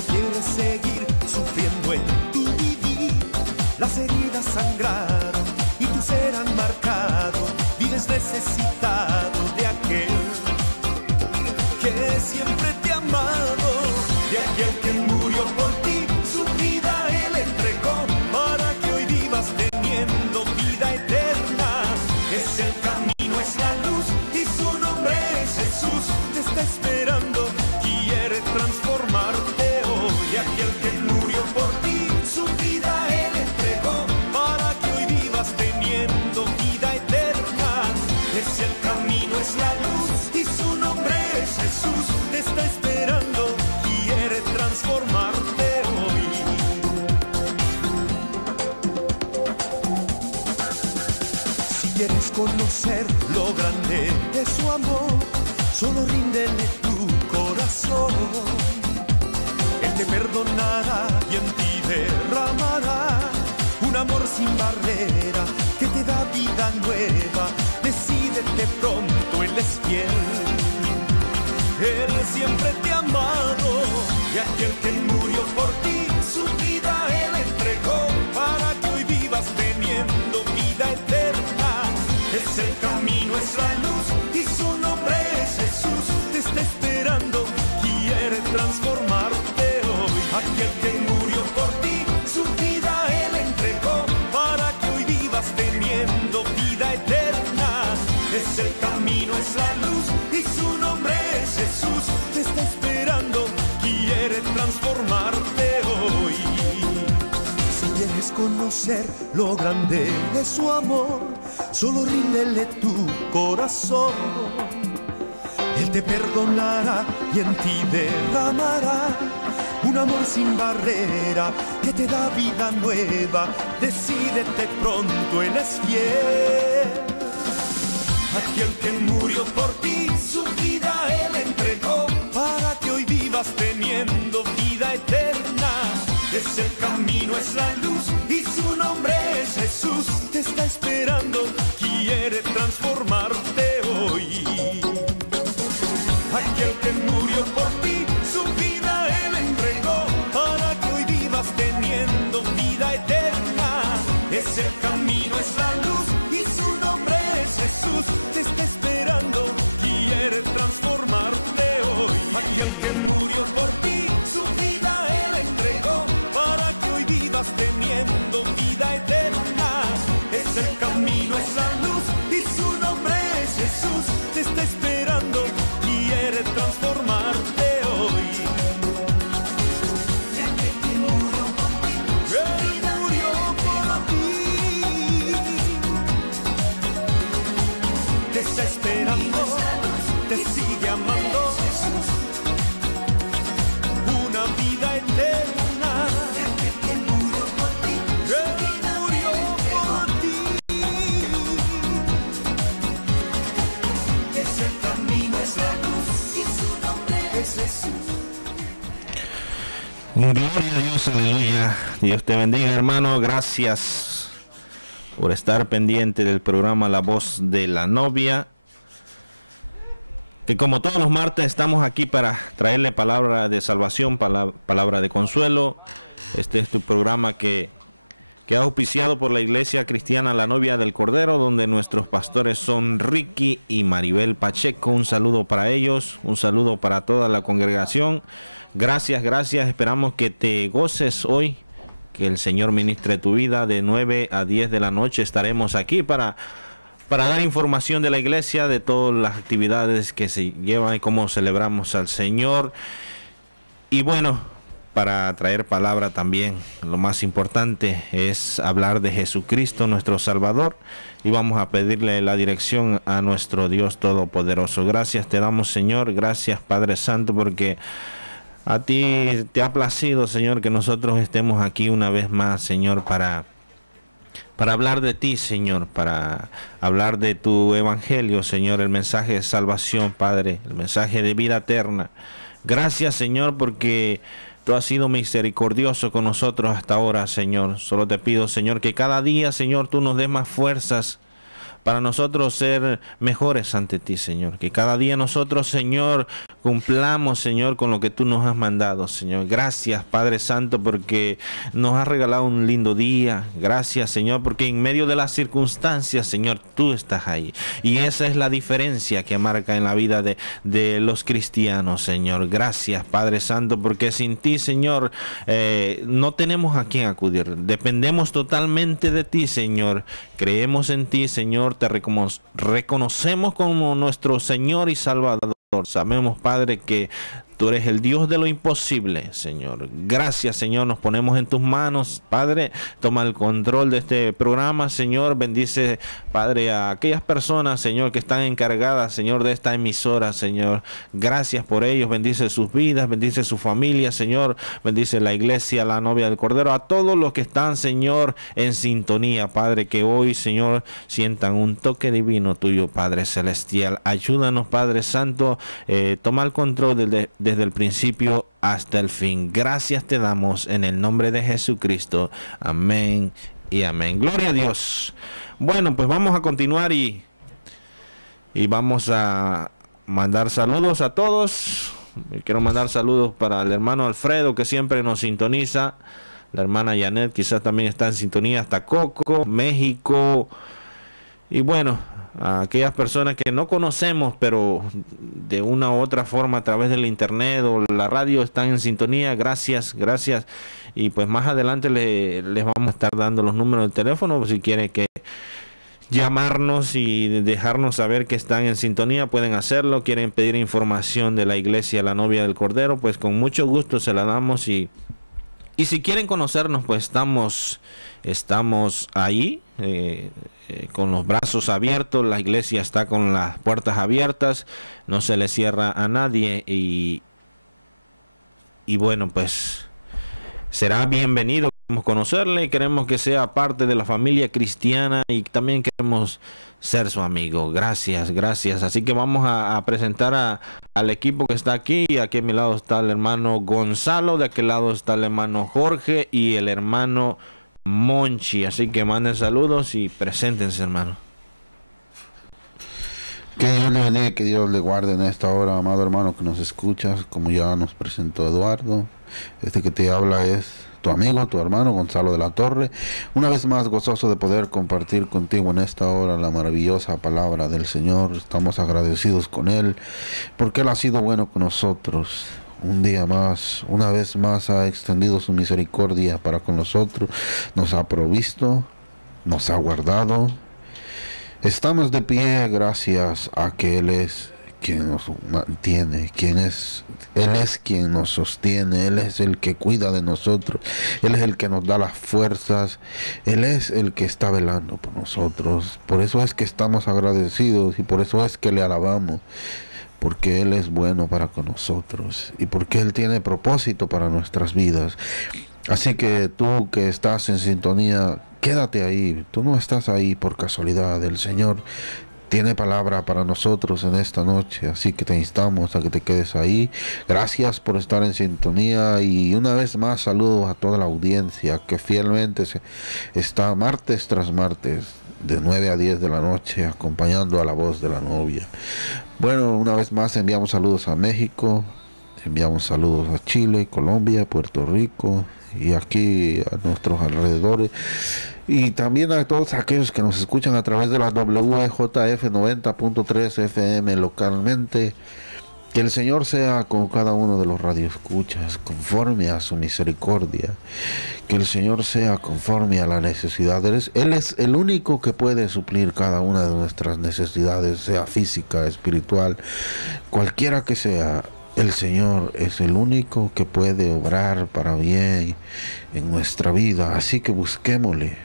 no quieres seguir sufriendo en tu vivir. Las heridas sangraron y tus eran marcado. Vives necesitado de aquel que siempre te ha amado, de aquel que murió por ti, su vida Él entregó para que hoy vivas teniendo vida eterna. Es el camino, es la luz y su nombre es Jesús. Te está esperando, quiere transformarte hoy. De aquel que murió por ti, su vida Él entregó para que hoy vivas teniendo vida eterna. Es el camino, es la luz y su nombre es Jesús. Te está esperando, quiere transformarte hoy. Si quieres conocer lo grande de su amor, solo ríndele tu corazón. Él te perdonará y en ti derramará un amor sin barrera que te da vida nueva. Decídete pronto, Él es fiel. Él siempre te ha amado, y aquel que murió por ti, su vida Él entregó para que hoy vivas teniendo vida eterna. Es el camino, es la luz y su nombre es Jesús. Te está esperando, quiere transformarte hoy. Aquel que murió por ti, su vida Él entregó para que hoy vivas teniendo vida eterna. Es el camino, es la luz y su nombre es Jesús. Te está esperando, quiere transformarte hoy. Si quieres conocer lo grande de su amor, solo ríndele tu corazón. Él te perdonará y en ti derramará un amor sin barrera que te da vida nueva. Decídete pronto, Él es fiel. Aquel que murió por ti, su vida Él entregó para que hoy vivas teniendo vida eterna. Es el camino, es la luz y su nombre es Jesús. Te está esperando, quiere transformarte hoy. Aquel que murió por ti, su vida Él entregó para que hoy vivas teniendo vida eterna. Es el camino, es la luz y su nombre es Jesús. Te está esperando, quiere transformarte hoy. Aquel que murió por ti, su vida Él entregó para que hoy vivas teniendo vida eterna. Es el camino, es la luz y su nombre es Jesús. Te está esperando, quiere transformarte hoy. Él murió por ti. Te está esperando, te sigue amando. Una vida eterna. Él murió por ti. Es el camino, es la luz y su nombre es Jesús. Gloria a Dios, aleluya. Dios te bendiga, hermano. Gracias por estar pendiente del programa La Voz de la Novia, que como todos los martes estamos aquí para traerle palabra de salvación, palabra de consuelo. Este es tu programa que es auspiciado por la Iglesia Cristiana La Novia del Cordero, donde nuestros pastores son Ricky y Maribel Pacheco. Un saludo para ellos, un saludo para toda la congregación. Gracias, gracias. Esperamos que te goces hoy, que el Señor ministre tu vida. De 9 a 10 de la noche estaremos aquí para dar información de la iglesia, de todas las actividades que se llevan y cómo celebramos al Señor. Y bueno, para traer palabra también, lo más importante es hablar de Jesucristo, nuestro Salvador. Y vamos a pedirle la dirección a nuestro Dios Todopoderoso. Gracias te damos, Señor. Gracias, Padre Santo, porque a ti te ha placido, Señor, que nosotros estemos aquí una vez más, Señor, para hablar de ti, Señor, para hablar de tu evangelio, Señor, el mensaje de salvación, Padre, el mensaje de vida eterna. Gracias, Señor, porque tú has sido misericordioso con nosotros hasta ahora, Señor. Solo te pido, Señor, que cada día, Señor, tú nos des más fuerzas para nosotros ser mejores ante ti, Señor. Que cada día nosotros, Señor, cumplamos, Señor, con lo que tú nos has mandado, Señor. Gracias, Padre Santo, porque nos has regalado un lindo día. Gracias, Señor, porque en medio de las circunstancias, Señor, tú estás ahí. Y esa es la diferencia que marca en la vida de los cristianos, Señor. Gracias, Padre Santo, porque sin ti, Señor, no tenemos a quién acudir. Dependemos totalmente de ti, Señor. Creemos en ti, Señor. Te reconocemos como nuestro Señor y Salvador. Sabemos, Padre, que tú eres el Dios de lo imposible, Señor. Gracias, Señor. Nos ponemos en tus manos, Padre. Toma el control de este programa, Señor. Bendice, Padre, a aquellas personas, Señor, que están encargadas, Señor, de esta emisora, Señor. Gracias por ellos. Bendice sus vidas, bendice su familia, Señor. Bendice la iglesia, la novia del Cordero. A todos los que están, Señor, en sintonía, Padre, que hoy, Señor, sientan un toque divino tuyo, Padre Celestial. Ayúdanos, Padre Santo. Toma el control desde el principio hasta el fin. Gracias te damos en el nombre de Jesucristo. Amén y amén. Gloria a Dios. Bueno, pues vamos a continuar y vamos a mandar saludos a todos. Quiero mandar saludos para el hermano Alfredo, que siempre nos sintoniza. La hermana Janet quizás también está en sintonía, hasta Coco, México. Y bueno, a aquellas personas que no conocemos, pero de una u otra forma a través del internet o la radio están en sintonía, gracias. Y pues más adelante les vamos a estar dando los números de teléfono, si quieren que llamarnos y dejarnos saber que están en sintonía, pueden hacerlo. Quieren pedir información de la iglesia La Novia del Cordero, pues con mucho gusto se la damos. Y si quieren conocernos, pues estamos ahí con los brazos abiertos. La iglesia está con las puertas abiertas, no se le cierra a nadie y bueno, pues será bienvenido. Queremos conocerle, queremos que sea parte de la familia cristiana y también queremos ser su amigo. Gracias. Así que vamos a presentar al equipo que está aquí. Aquí a mi lado está el hermano Gonzalo, de aquel lado está el hermano Jorge y el hermano Monchi. Así que manden saludos y preséntense, hermano. Que Dios le bendiga, que Dios le guarde en esta hora, amado hermano que nos escuchas. Como ya nos presentó Eduardo, este que te habla es tu amigo, tu hermano Gonzalo de la Torre. Una vez más gozoso de poder compartir contigo en esta hora la maravillosa palabra del Señor. Estamos agradecidos con Él porque Él ha sido bueno con nosotros. Un día más, una vez más ha extendido su misericordia para con nosotros. Nos ha provisto, nos ha guardado. Estamos de pie gracias a que Él es quien nos mantiene, Él es quien nos sostiene, Él es el que cuida de nosotros, Él es el que nos da las fuerzas, Él es el que está velando por nosotros. Por eso es que estamos agradecidos y por eso es que le alabamos, porque Él es bueno para con nosotros y porque Él tiene propósito para nuestras vidas. Así que tú que estás en sintonía, quédate ahí, tú no estás ahí por casualidad. El Señor tiene palabra para nosotros en esta noche, así que te instamos a que te quedes ahí. Gracias por estar en sintonía y una vez más saludos a toda la audiencia que fielmente está martes tras martes de 9 a 10 de la noche acompañando a la voz de la novia. Bueno, una vez más enviamos saludos a México, enviamos saludos a Chile, Colombia, Puerto Rico y aquí a nuestros alrededores. Y también a todos aquellos que nos escuchan a través de la WJF 90.3 FM localmente. Que el Señor sea con cada uno de los radioescuchas conforme a su misericordia. Que el Señor sea conforme a la necesidad. Él es el único que puede suplir cada una de nuestras necesidades, sea física, espiritual, cualquiera que sea. El Señor es el único que puede obrar para bien en nuestra vida. Así que busquémosle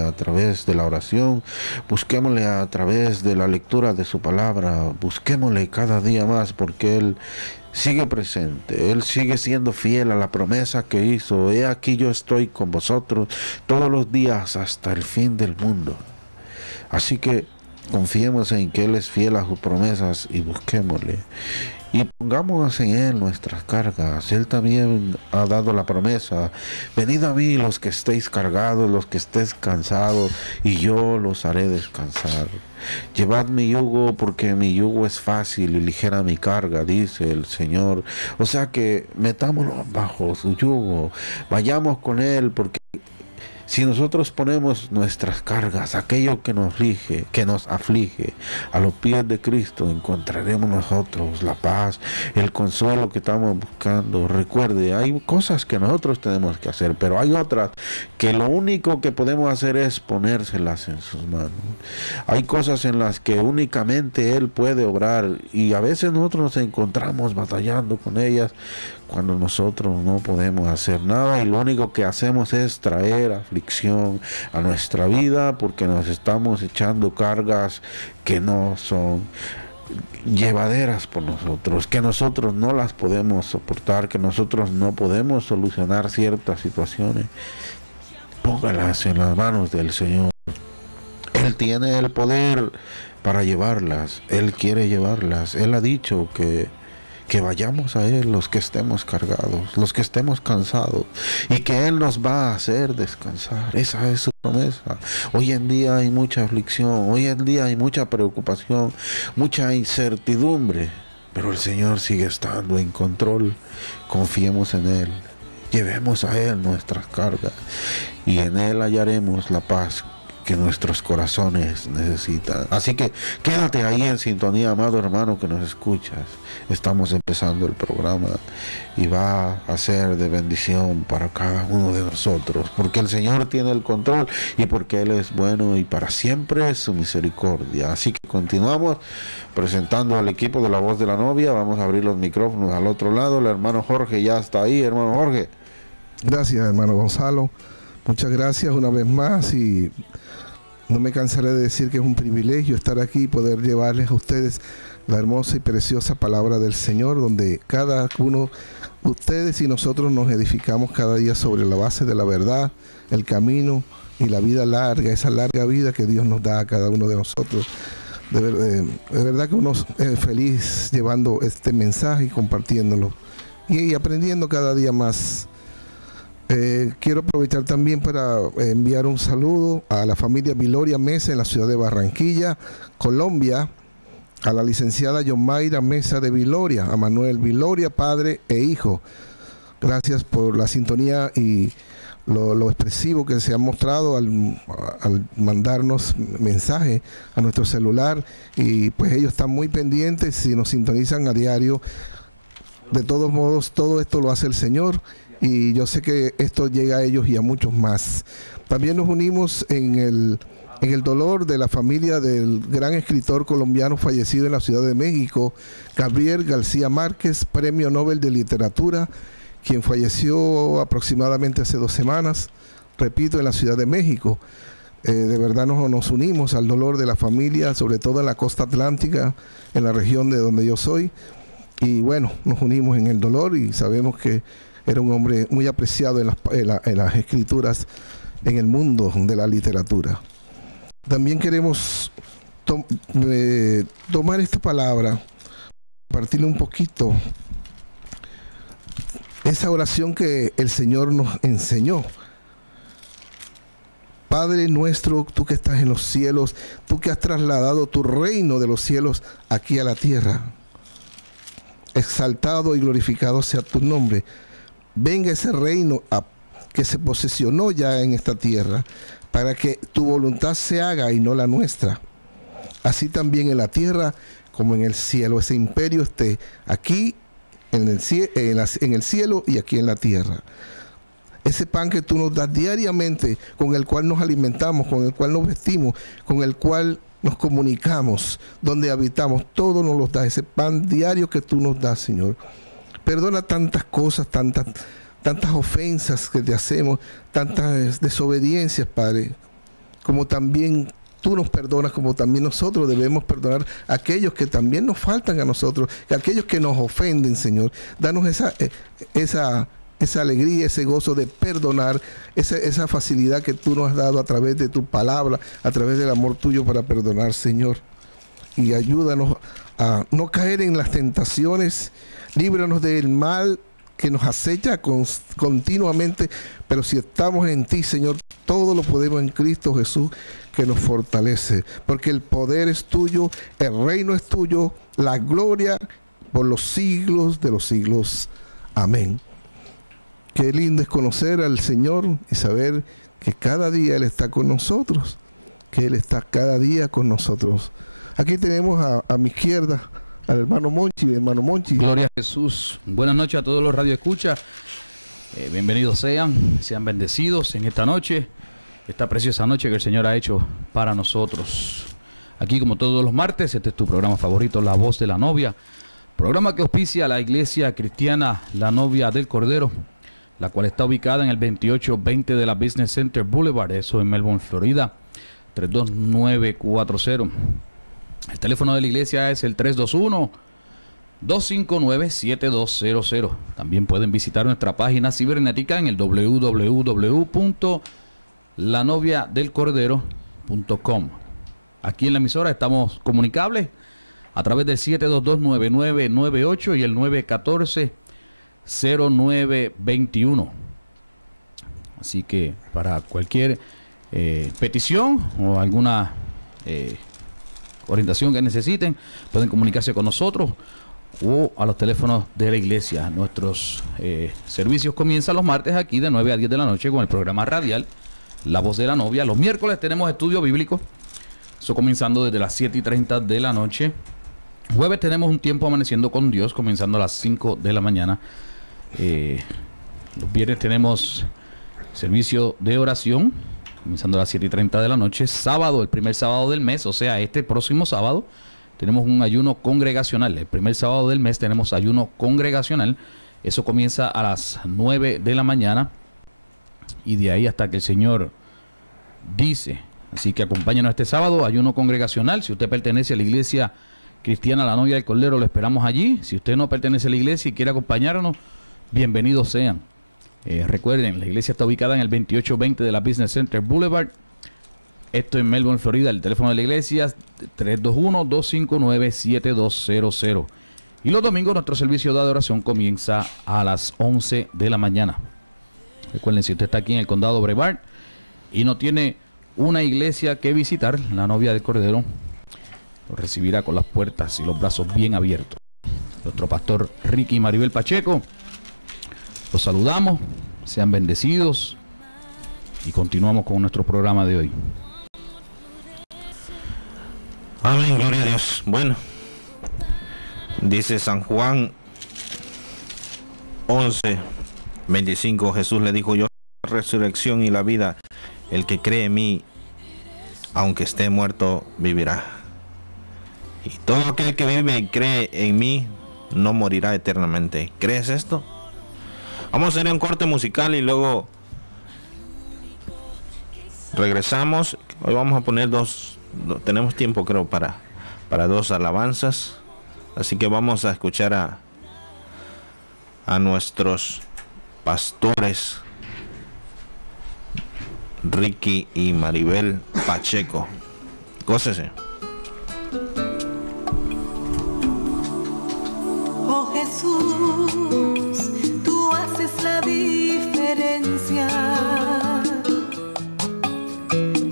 a través de la oración, busquémosle a través de la lectura de su palabra, busquémosle cada día más porque Él sigue presente, Él sigue siendo fiel a la promesa que hizo. He aquí yo estoy con vosotros todos los días hasta el fin del mundo. Así que confiemos en que Él es fiel a sus promesas y busquémosle. y pongamos en Él nuestras cargas. Él también ha dado la promesa: venid a mí los que estéis cargados, los que estéis cansados, y yo los haré descansar. Llevad mi yugo, porque mi yugo es fácil y ligera mi carga, dice el Señor. O sea que metámonos bajo su yugo, vayamos con Él, porque si nosotros ponemos nuestras cargas, aquello que nos aflige, a los pies de Cristo, encontraremos nosotros la paz, el consuelo que estamos buscando. Recuerde, hay cosas que nosotros tenemos que hacer, pero hay otras que lo único que podemos hacer es ponérselas en sus manos. Hay cosas en las que únicamente Él puede obrar, y a veces nosotros nos encontramos batallando con ellas cuando nosotros no podemos hacer nada, y lo único que hacemos es traer aflicción a nuestra vida, porque nos estamos echando cargas que no son llevaderas por nosotros, que nosotros no las podemos soportar, que nosotros no podemos solucionar ciertas situaciones. Póngalas en las manos del Señor. Él tiene el poder para llevarlas. Él quiere llevarlas. Él ha dicho que vayamos a Él los que estemos cargados, los que estemos cansados, y que Él nos va a hacer descansar. Esa es su promesa. Hoy en día hay mucha aflicción, hoy en día hay mucha preocupación, mucha incertidumbre, pero el Señor sigue estando en control. Confiemos en Él, llevemos a Él nuestras cargas, y en Él hallaremos la paz que nuestros corazones necesitan. Así que quédate ahí en sintonía, amado hermano que nos escuchas. Estamos empezando el programa y va a ser de bendición para cada uno de nosotros, porque el Señor tiene el control y porque Él es bueno, y para siempre es su misericordia. Así que continuamos presentando al equipo de La Voz de la Novia. Vamos a abrir los micrófonos al otro lado. El hermano Jorge ya está ahí. Hermano Jorge. Gracias, hermano Gonzalo. Muchas gracias una vez más, y no me cansaré de decir que es un privilegio estar aquí y poder llevarles a ustedes la hermosa y preciosa palabra del Señor, donde cada uno, ustedes y nosotros, nos edificamos cada día sobre la base de la verdad, el camino y la vida larga, esa larga vida que Dios nos da a cada uno de nosotros. De verdad que uno es feliz llevando este mensaje y compartiéndolo y aprendiendo cada día más. Quiero aprovechar también para enviar un saludo a la familia Viloria Mesa en la ciudad de Barranquilla, Colombia, a la licenciada Yomaira Mesa de Viloria, a Manuel Viloria, padre e hijo. Gracias por la sintonía y lo expresivo que se ha mostrado al mandarnos mensaje a nuestro celular, y pues ellos están muy pendientes y nos sintonizan a diario. De todos modos, todo esto lo hace el Señor, y yo sé que esto llega a ellos y a muchos más. También nos unimos en el dolor de la familia del gran escritor colombiano fallecido en la Ciudad de México, Gabriel García Márquez, Premio Nobel de Literatura, quien falleció aproximadamente hace 2 semanas, repito, en la Ciudad de México. De verdad nos unimos al dolor de la familia, sobre todo en la costa atlántica, en la región de donde yo soy. Y bueno, nos unimos en el dolor, y sabemos que era un hombre muy apreciado en las escrituras en el mundo de la literatura. También queremos tomar esta palabra, compartirle un poquito esa oración que el Señor nos enseñó. Padre nuestro, tú que estás en los cielos, tú que has trasladado tu reino de los cielos aquí a la tierra. Exaltado y glorificado sea tu nombre. Venga ese reino que se posesionó ya en esta tierra, para que tu voluntad se haga y no la nuestra. Así también en la tierra como en el cielo. Ese imperio esté aquí en el cielo y aquí en la tierra. Ese pan que tú nos das diariamente, con el cual nos alimentamos, con el cual nos vestimos, con el cual nos comunicamos, donde habitamos, todo nos lo da. Ese pan diario que tú nos das, Señor. Perdona tantas cosas, tantas ofensas que te hacemos, tantas desobediencias, Padre, como también tú nos perdonas, como también nosotros debemos perdonar a aquellos que también nos faltan a nosotros, a aquellos que nos ofenden, Señor. Danos esa alegría, ese gozo de perdonar, esa facilidad que tú nos has dado a través de tu palabra, a través del amor tuyo para perdonar, Señor. y ayúdanos a no caer en las tentaciones. Líbranos del mal que nos acecha continuamente, pero si estamos en ti, Señor, todo lo podemos en Cristo Jesús, que nos fortalece, porque el poder es tuyo, el reino es tuyo, la gloria por los siglos de los siglos. Amén. Qué lindo es conocer al Señor y saber que cada día Él está con nosotros, que Él está cada día con nosotros. Aquí tenemos a mi izquierda al hermano Monchi. Hermano Monchi. Gloria a Jesús. Buenas noches a todos los radioescuchas. Bienvenidos sean bendecidos en esta noche, esta preciosa noche que el Señor ha hecho para nosotros. Aquí, como todos los martes, este es tu programa favorito, La Voz de la Novia, programa que auspicia a la Iglesia Cristiana La Novia del Cordero, la cual está ubicada en el 2820 de la Business Center Boulevard, eso en Melbourne, Florida, 32940. El teléfono de la iglesia es el 321-259-7200. También pueden visitar nuestra página cibernética en el www.lanoviadelcordero.com. Aquí en la emisora estamos comunicables a través del 722-9998 y el 914-0921. Así que para cualquier petición o alguna orientación que necesiten, pueden comunicarse con nosotros o a los teléfonos de la iglesia. Nuestros servicios comienzan los martes aquí de 9 a 10 de la noche con el programa radial La Voz de la Novia. Los miércoles tenemos estudio bíblico, eso comenzando desde las 7:30 de la noche. Jueves tenemos un tiempo amaneciendo con Dios, comenzando a las 5 de la mañana. Los viernes tenemos servicio de oración, comenzando a las 7:30 de la noche. Sábado, el primer sábado del mes, o sea, este próximo sábado, tenemos un ayuno congregacional. El primer sábado del mes tenemos ayuno congregacional. Eso comienza a las 9 de la mañana y de ahí hasta que el Señor dice. Así que acompáñenos este sábado, ayuno congregacional. Si usted pertenece a la Iglesia Cristiana La Novia del Cordero, lo esperamos allí. Si usted no pertenece a la iglesia y quiere acompañarnos, bienvenidos sean. Recuerden, la iglesia está ubicada en el 2820 de la Business Center Boulevard. Esto en Melbourne, Florida. El teléfono de la iglesia 321-259-7200. Y los domingos nuestro servicio de adoración comienza a las 11 de la mañana. Recuerden, si usted está aquí en el condado Brevard y no tiene una iglesia que visitar, la Novia del Cordero lo recibirá con las puertas y los brazos bien abiertos. Nuestro pastor Ricky y Maribel Pacheco, los saludamos, sean bendecidos y continuamos con nuestro programa de hoy. Amén, gloria a Dios. Bueno, dice San Juan 11:25, Jesús le dijo: yo soy la resurrección y la vida, el que cree en mí, aunque esté muerto, vivirá. Y todo aquel que vive y cree en mí no morirá eternamente. ¿Crees esto? Vamos a hacer un corte musical y luego regresamos. Hoy vamos a poner tenemos tiempo creo para 2 alabanzas. Así que vamos a escuchar a nuestros pastores Ricky y Maribel Pacheco. Gócese. Oh Jesús, tú haces la diferencia.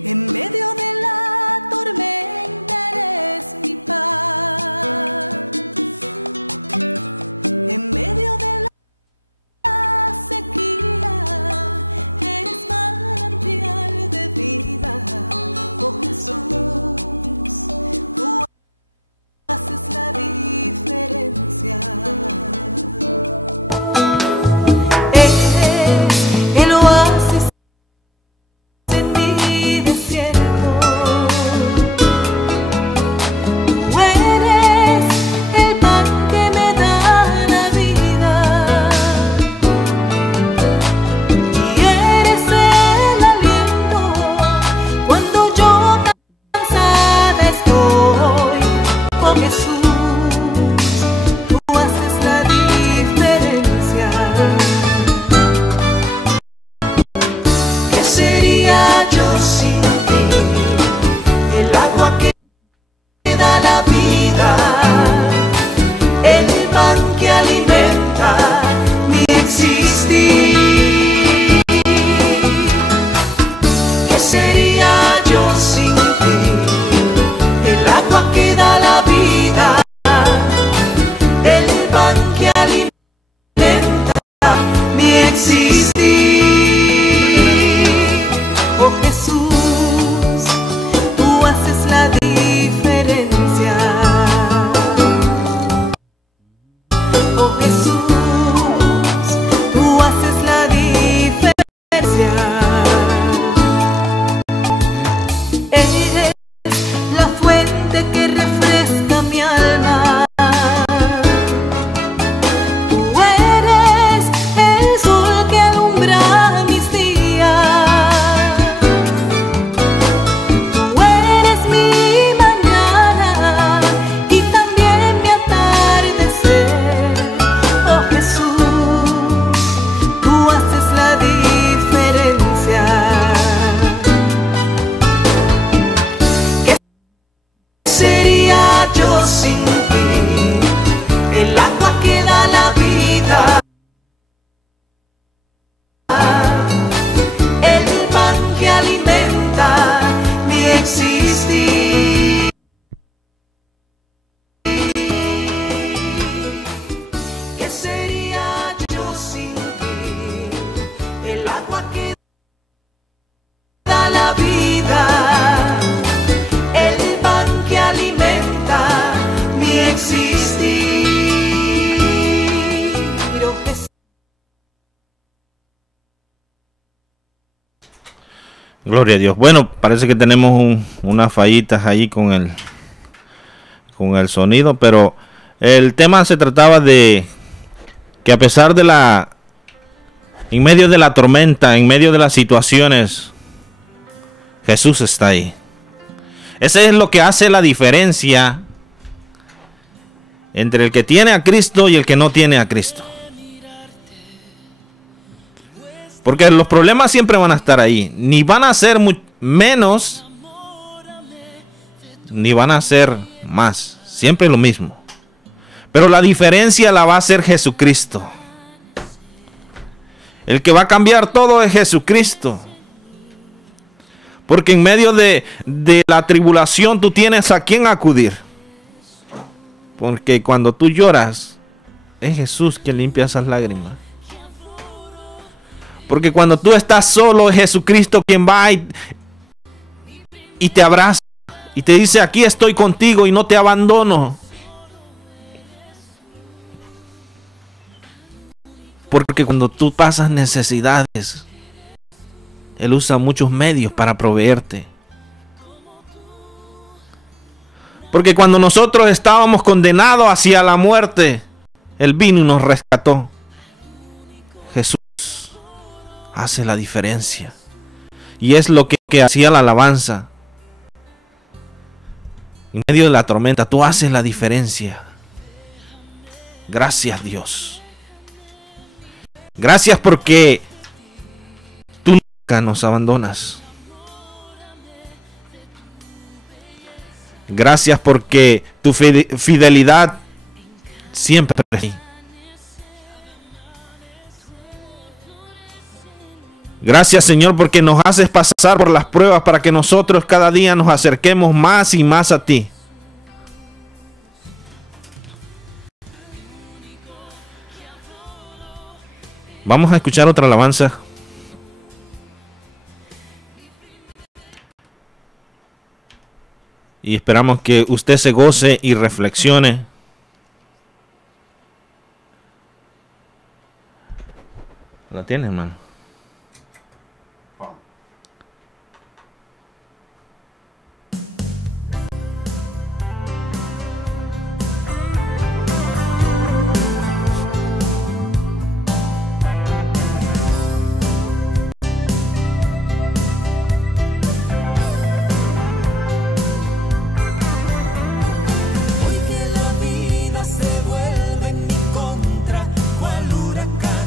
En medio de la tormenta eres mi paz. En medio de la sequía eres manantial de vida. Oh Jesús, tú haces la diferencia. que alimenta mi existir. Oh Jesús, tú haces la diferencia. Oh Jesús, tú haces la diferencia. Eres la fuente que refresca mi alma. Tú eres el sol que alumbra mis días. Tú eres mi mañana y también mi atardecer. Oh Jesús, tú haces la diferencia. ¿Qué sería yo sin ti? El agua que da la vida, el pan que alimenta mi existir. ¿Qué sería yo sin ti? El agua que da la vida, el pan que alimenta mi existir. Oh, Gloria a Dios. Bueno, parece que tenemos unas fallitas ahí con el sonido, pero el tema se trataba de que a pesar de en medio de la tormenta, en medio de las situaciones, Jesús está ahí. Ese es lo que hace la diferencia entre el que tiene a Cristo y el que no tiene a Cristo. Porque los problemas siempre van a estar ahí. Ni van a ser menos, ni van a ser más. Siempre lo mismo. Pero la diferencia la va a hacer Jesucristo. El que va a cambiar todo es Jesucristo. Porque en medio de la tribulación tú tienes a quién acudir. Porque cuando tú lloras, es Jesús quien limpia esas lágrimas. Porque cuando tú estás solo, es Jesucristo quien va y te abraza. Y te dice, aquí estoy contigo y no te abandono. Porque cuando tú pasas necesidades, Él usa muchos medios para proveerte. Porque cuando nosotros estábamos condenados hacia la muerte, Él vino y nos rescató. Jesús hace la diferencia. Y es lo que hacía la alabanza. En medio de la tormenta, tú haces la diferencia. Gracias, Dios. Gracias porque tú nunca nos abandonas. Gracias porque tu fidelidad siempre es ahí. Gracias, Señor, porque nos haces pasar por las pruebas para que nosotros cada día nos acerquemos más y más a ti. Vamos a escuchar otra alabanza. Y esperamos que usted se goce y reflexione. ¿La tiene, hermano? Hoy que la vida se vuelve en mi contra, cual huracán.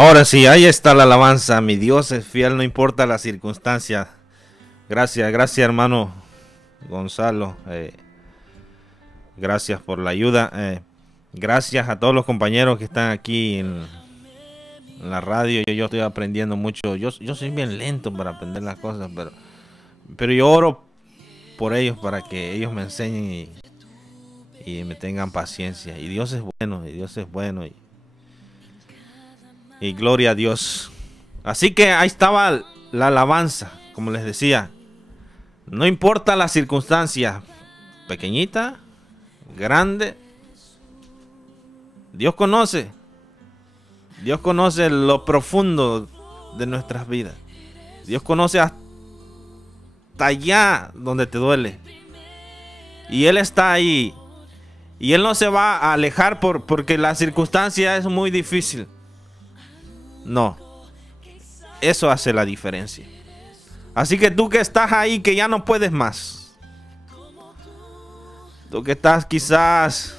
Ahora sí, ahí está la alabanza. Mi Dios es fiel, no importa la circunstancia. Gracias hermano Gonzalo. Gracias por la ayuda. Gracias a todos los compañeros que están aquí en la radio. Yo estoy aprendiendo mucho. Yo soy bien lento para aprender las cosas, pero yo oro por ellos para que ellos me enseñen y me tengan paciencia. Y Dios es bueno, y gloria a Dios. Así que ahí estaba la alabanza, como les decía. No importa la circunstancia, pequeñita, grande, Dios conoce lo profundo de nuestras vidas. Dios conoce hasta allá donde te duele. Y Él está ahí. Y Él no se va a alejar porque la circunstancia es muy difícil. No, eso hace la diferencia. Así que tú que estás ahí, que ya no puedes más, tú que estás quizás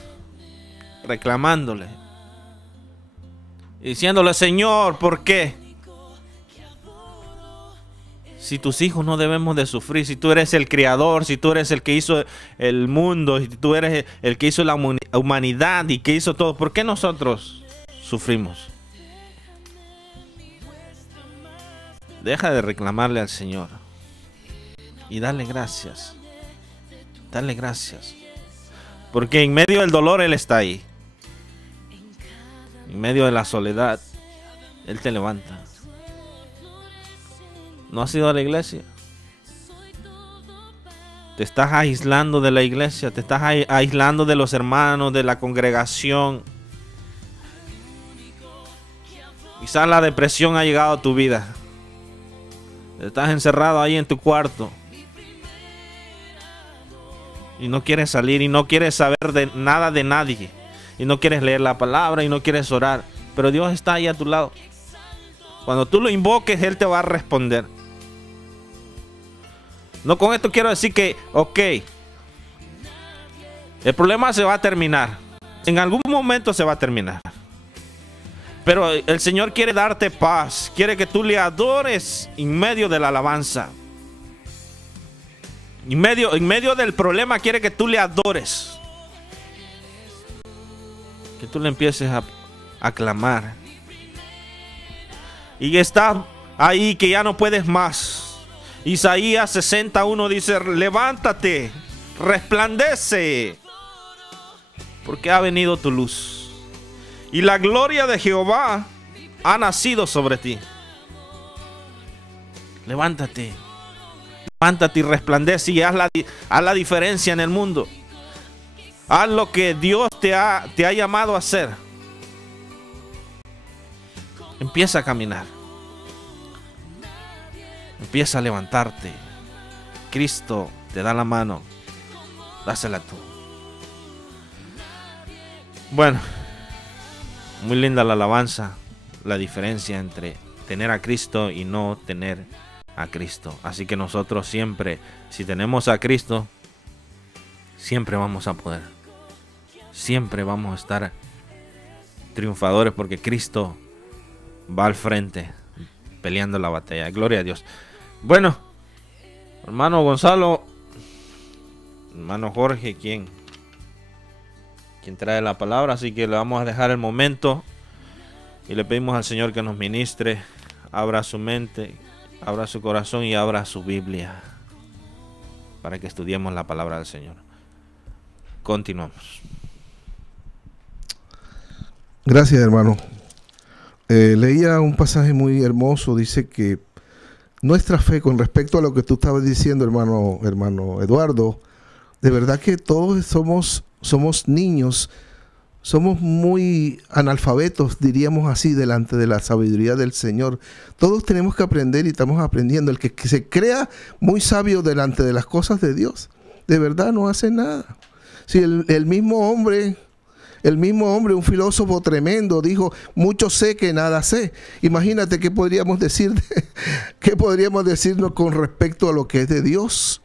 reclamándole, diciéndole: Señor, ¿por qué? Si tus hijos no debemos de sufrir, si tú eres el creador, si tú eres el que hizo el mundo, si tú eres el que hizo la humanidad y que hizo todo, ¿por qué nosotros sufrimos? Deja de reclamarle al Señor y dale gracias. Dale gracias. Porque en medio del dolor Él está ahí. En medio de la soledad Él te levanta. ¿No has ido a la iglesia? Te estás aislando de la iglesia, te estás aislando de los hermanos, de la congregación. Quizás la depresión ha llegado a tu vida. Estás encerrado ahí en tu cuarto y no quieres salir y no quieres saber de nada de nadie y no quieres leer la palabra y no quieres orar, pero Dios está ahí a tu lado. Cuando tú lo invoques, Él te va a responder. No con esto quiero decir que, ok, el problema se va a terminar. En algún momento se va a terminar. Pero el Señor quiere darte paz. Quiere que tú le adores en medio de la alabanza. En medio del problema quiere que tú le adores. Que tú le empieces a clamar. Y estás ahí que ya no puedes más. Isaías 61 dice: levántate, resplandece, porque ha venido tu luz. Y la gloria de Jehová ha nacido sobre ti. Levántate. Levántate y resplandece y haz la diferencia en el mundo. Haz lo que Dios te ha llamado a hacer. Empieza a caminar. Empieza a levantarte. Cristo te da la mano. Dásela tú. Bueno. Muy linda la alabanza, la diferencia entre tener a Cristo y no tener a Cristo. Así que nosotros siempre, si tenemos a Cristo, siempre vamos a poder. Siempre vamos a estar triunfadores porque Cristo va al frente peleando la batalla. Gloria a Dios. Bueno, hermano Gonzalo, hermano Jorge, quien trae la palabra, así que le vamos a dejar el momento y le pedimos al Señor que nos ministre, abra su mente, abra su corazón y abra su Biblia para que estudiemos la palabra del Señor. Continuamos. Gracias, hermano. Leía un pasaje muy hermoso, dice que nuestra fe, con respecto a lo que tú estabas diciendo, hermano Eduardo, de verdad que todos somos niños, somos muy analfabetos, diríamos así, delante de la sabiduría del Señor. Todos tenemos que aprender y estamos aprendiendo. El que se crea muy sabio delante de las cosas de Dios, de verdad no hace nada. Si el mismo hombre, un filósofo tremendo, dijo: mucho sé que nada sé. Imagínate qué podríamos decirnos con respecto a lo que es de Dios.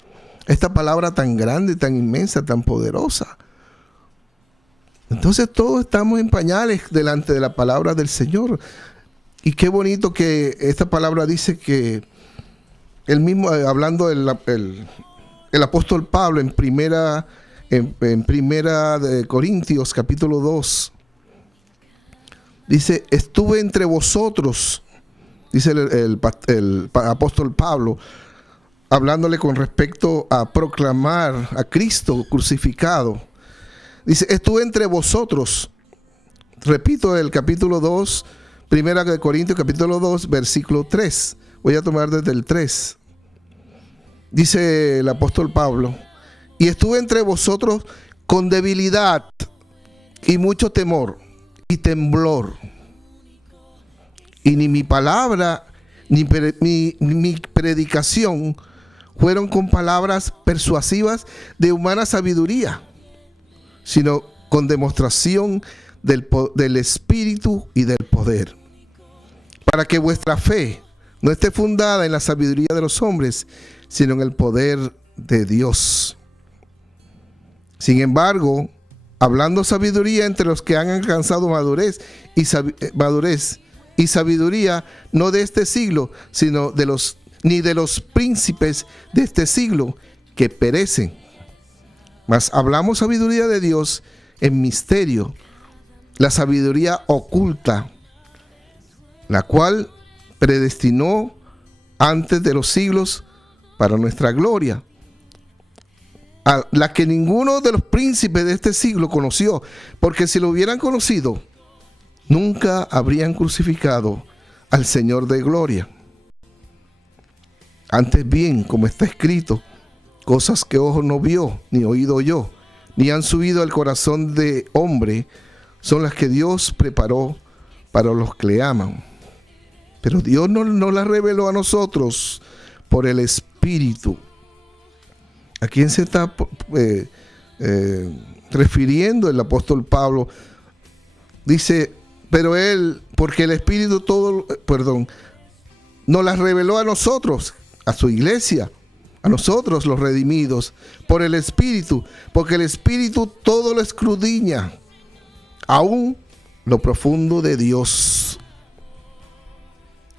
Esta palabra tan grande, tan inmensa, tan poderosa. Entonces todos estamos en pañales delante de la palabra del Señor. Y qué bonito que esta palabra dice que el mismo, hablando el apóstol Pablo en primera de Corintios capítulo 2, dice, estuve entre vosotros, dice el apóstol Pablo, hablándole con respecto a proclamar a Cristo crucificado. Dice, estuve entre vosotros. Repito, el capítulo 2, primera de Corintios capítulo 2, versículo 3. Voy a tomar desde el 3. Dice el apóstol Pablo, y estuve entre vosotros con debilidad y mucho temor y temblor. Y ni mi palabra ni mi predicación fueron con palabras persuasivas de humana sabiduría, sino con demostración del Espíritu y del poder, para que vuestra fe no esté fundada en la sabiduría de los hombres, sino en el poder de Dios. Sin embargo, hablando sabiduría entre los que han alcanzado madurez y sabiduría, no de este siglo, sino ni de los príncipes de este siglo que perecen. Mas hablamos sabiduría de Dios en misterio, la sabiduría oculta, la cual predestinó antes de los siglos para nuestra gloria, a la que ninguno de los príncipes de este siglo conoció, porque si lo hubieran conocido, nunca habrían crucificado al Señor de gloria. Antes bien, como está escrito, cosas que ojo no vio, ni oído oyó, ni han subido al corazón de hombre, son las que Dios preparó para los que le aman. Pero Dios no las reveló a nosotros por el Espíritu. ¿A quién se está refiriendo el apóstol Pablo? Dice, pero él, porque el Espíritu nos las reveló a nosotros, a su iglesia, a nosotros los redimidos, por el Espíritu, porque el Espíritu todo lo escudriña, aún lo profundo de Dios.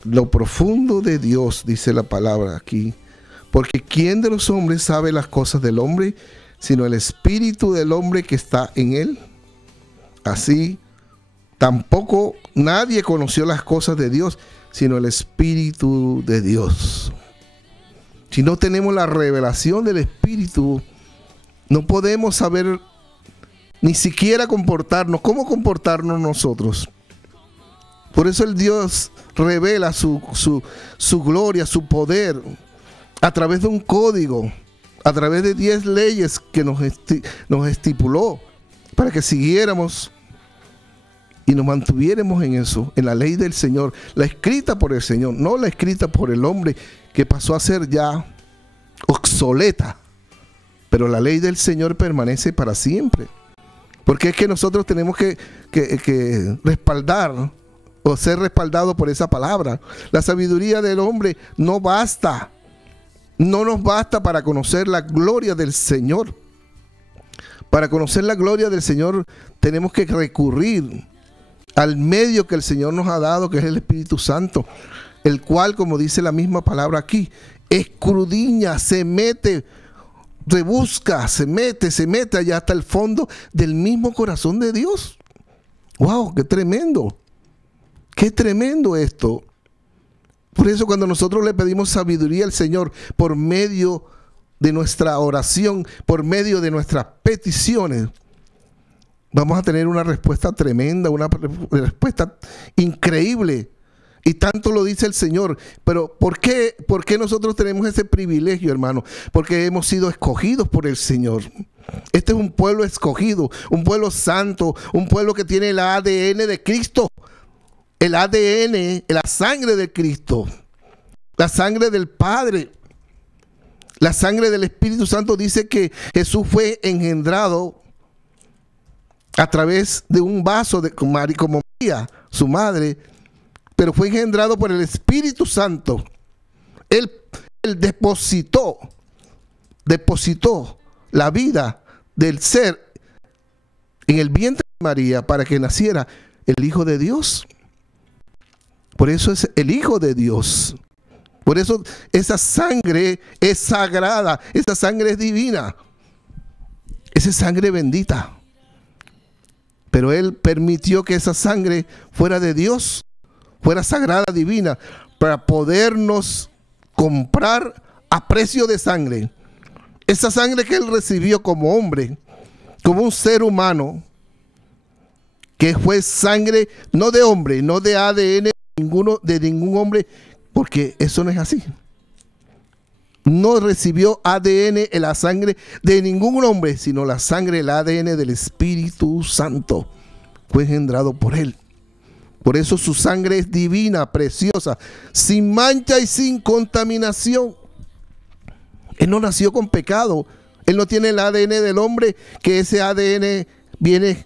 Lo profundo de Dios, dice la palabra aquí. Porque ¿quién de los hombres sabe las cosas del hombre, sino el espíritu del hombre que está en él? Así, tampoco nadie conoció las cosas de Dios, sino el Espíritu de Dios. Si no tenemos la revelación del Espíritu, no podemos saber ni siquiera comportarnos. ¿Cómo comportarnos nosotros? Por eso el Dios revela su gloria, su poder, a través de un código, a través de 10 leyes que nos estipuló para que siguiéramos y nos mantuviéramos en eso, en la ley del Señor, la escrita por el Señor, no la escrita por el hombre, que pasó a ser ya obsoleta, pero la ley del Señor permanece para siempre, porque es que nosotros tenemos que respaldar o ser respaldados por esa palabra. La sabiduría del hombre no basta. No nos basta para conocer la gloria del Señor. Para conocer la gloria del Señor tenemos que recurrir al medio que el Señor nos ha dado, que es el Espíritu Santo, el cual, como dice la misma palabra aquí, escudriña, se mete, rebusca, se mete allá hasta el fondo del mismo corazón de Dios. ¡Wow! ¡Qué tremendo! ¡Qué tremendo esto! Por eso cuando nosotros le pedimos sabiduría al Señor por medio de nuestra oración, por medio de nuestras peticiones, vamos a tener una respuesta tremenda, una respuesta increíble. Y tanto lo dice el Señor. Pero ¿por qué nosotros tenemos ese privilegio, hermano? Porque hemos sido escogidos por el Señor. Este es un pueblo escogido, un pueblo santo, un pueblo que tiene el ADN de Cristo. El ADN, la sangre de Cristo, la sangre del Padre, la sangre del Espíritu Santo. Dice que Jesús fue engendrado a través de un vaso como María, su madre, pero fue engendrado por el Espíritu Santo. Él depositó la vida del ser en el vientre de María para que naciera el Hijo de Dios. Por eso es el Hijo de Dios. Por eso esa sangre es sagrada, esa sangre es divina, esa es sangre bendita. Pero Él permitió que esa sangre fuera de Dios, fuera sagrada, divina, para podernos comprar a precio de sangre. Esa sangre que Él recibió como hombre, como un ser humano, que fue sangre no de hombre, no de ADN de ningún hombre, porque eso no es así. No recibió ADN en la sangre de ningún hombre, sino la sangre, el ADN del Espíritu Santo. Fue engendrado por Él. Por eso su sangre es divina, preciosa, sin mancha y sin contaminación. Él no nació con pecado. Él no tiene el ADN del hombre, que ese ADN viene